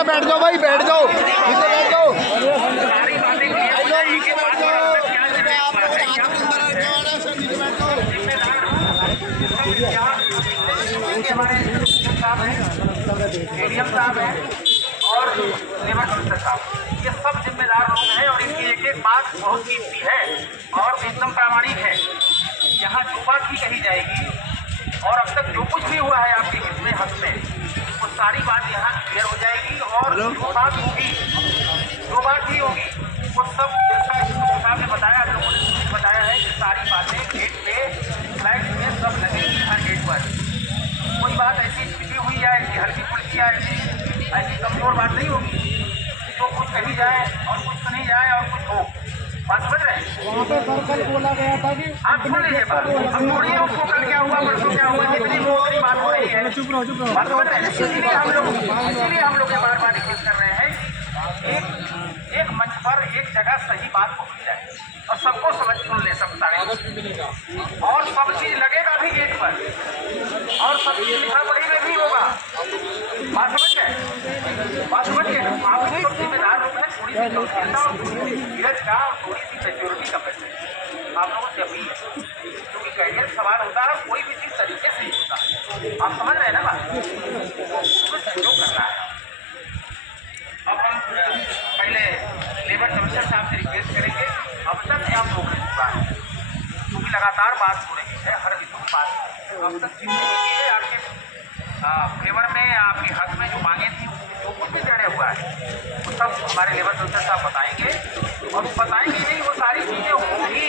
जरा बैठ जाओ भाई, बैठ जाओ, नीचे बैठ जाओ। एडीएम साहब हैं और लेबर कमिश्नर साहब, ये सब जिम्मेदार लोग हैं और इनकी एक एक बात बहुत कीमती है और एकदम प्रामाणिक है। यहाँ जो बात भी कही जाएगी और अब तक जो कुछ भी हुआ है आपके हित में, हक में, वो सारी बात यहाँ क्लियर हो जाएगी और जो बात होगी, जो बात भी होगी, वो सब साहब ने बताया, आप लोगों ने बताया है कि सारी बातें गेट पे, फ्लैट में सब लगेंगी हर गेट पर। कोई बात ऐसी छिपी हुई है, ऐसी हल्की फुल्की है, ऐसी कमजोर बात नहीं होगी जो कुछ कही जाए और कुछ सुनी जाए और कुछ हो। बात समझ रहे हैं? वहाँ पे कल बोला गया था कि आप सुन लीजिए बात, हम थोड़ी है उसको कल क्या हुआ परसों क्या हुआ, जितनी उतनी बात हो रही है। चुप रहो बात समझ रहे हैं? इसीलिए हम लोग ये बार बार रिक्वेस्ट कर रहे हैं एक मंच पर एक जगह सही बात पहुँच जाए और सबको समझ सुन ले, सब सारे और सब चीज लगेगा भी गेट पर और सब चीज लिखा पढ़ी में भी होगा। बात समझ गए? बात समझ गए? आप लोग जिम्मेदार लोग हैं, थोड़ी सी गंभीरता और धीरज का और थोड़ी सी मेच्योरिटी का पैसे आप लोगों से अपील है, क्योंकि कैरियर सवाल होता है, कोई भी चीज तरीके से ही होता है। आप समझ रहे हैं ना बात? कुछ सहयोग करना है। अब हम पहले लेबर कमिश्नर साहब से रिक्वेस्ट करेंगे, अब तक आप लोग क्योंकि लगातार बात हो रही है, हर विषय बात अब तक जितनी भी चीज़ें आपके फेवर में, आपके हक में जो मांगे थी, जो कुछ भी निर्णय हुआ है, वो सब हमारे लेबर कमिश्नर साहब बताएंगे और वो बताएंगे नहीं, वो सारी चीज़ें होंगी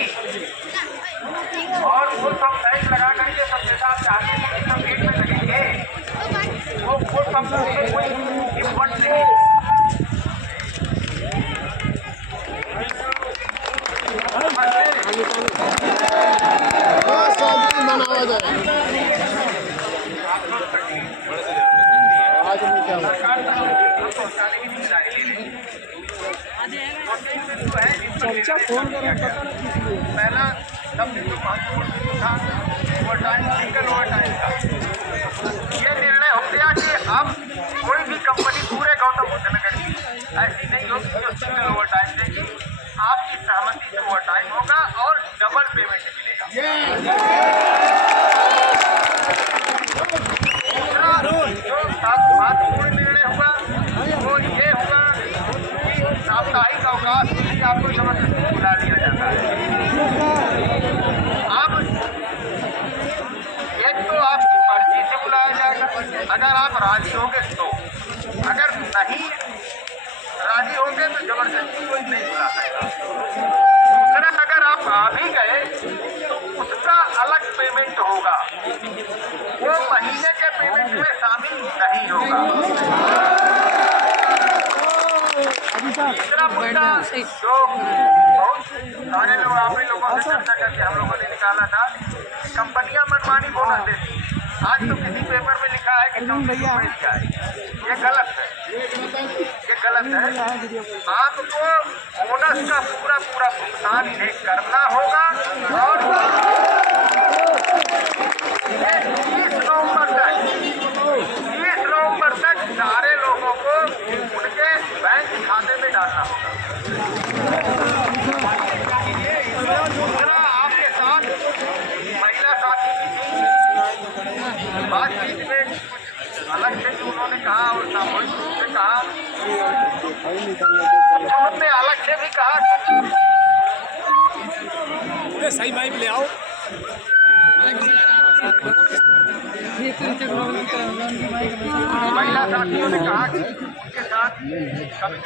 और वो सब साइड लगा करके सबके साथ चाहते हैं कि सब गेट में लगेंगे, वो सब कोई इम्पोर्ट नहीं। पहला सबसे जो महत्वपूर्ण था over time, single over time था। ये निर्णय हो गया कि अब कोई भी कंपनी पूरे गौतम बुद्ध नगर की ऐसी नहीं होगी जो सिंगल ओवर टाइम देगी, आपकी सहमति से ओवर टाइम होगा और डबल पेमेंट मिलेगा। दूसरा जो महत्वपूर्ण निर्णय हुआ वो ये हुआ कि साप्ताहिक अवकाश के लिए आपको जबरदस्ती बुला लिया जाता है। अब एक तो आपकी मर्जी से बुलाया जाएगा, अगर आप राजी होंगे तो, अगर नहीं राजी होंगे तो जबरदस्ती कोई नहीं बुला सकता। दूसरा, अगर आप आ भी गए तो उसका अलग पेमेंट होगा, वो महीने के पेमेंट में शामिल नहीं होगा। तीसरा मुद्दा जो बहुत सारे लोग, आप ही लोगों से चर्चा करके हम लोगों ने निकाला था, कंपनियां मनमानी बोनस देती। आज तो किसी पेपर में लिखा है कि 24 रुपये दिया है, ये गलत है, ये गलत है। आपको बोनस का पूरा भुगतान इन्हें करना होगा और 30 नवंबर तक सारे लोगों को उनके बैंक खाते में डालना होगा। दूसरा, आपके साथ महिला साथी की बातचीत में कुछ अलग से जो उन्होंने कहा और सामूहिक रूप से कहा, उन्होंने अलग से भी कहा सही माइक ले आओ। महिला साथियों ने कहा कि उनके साथ कभी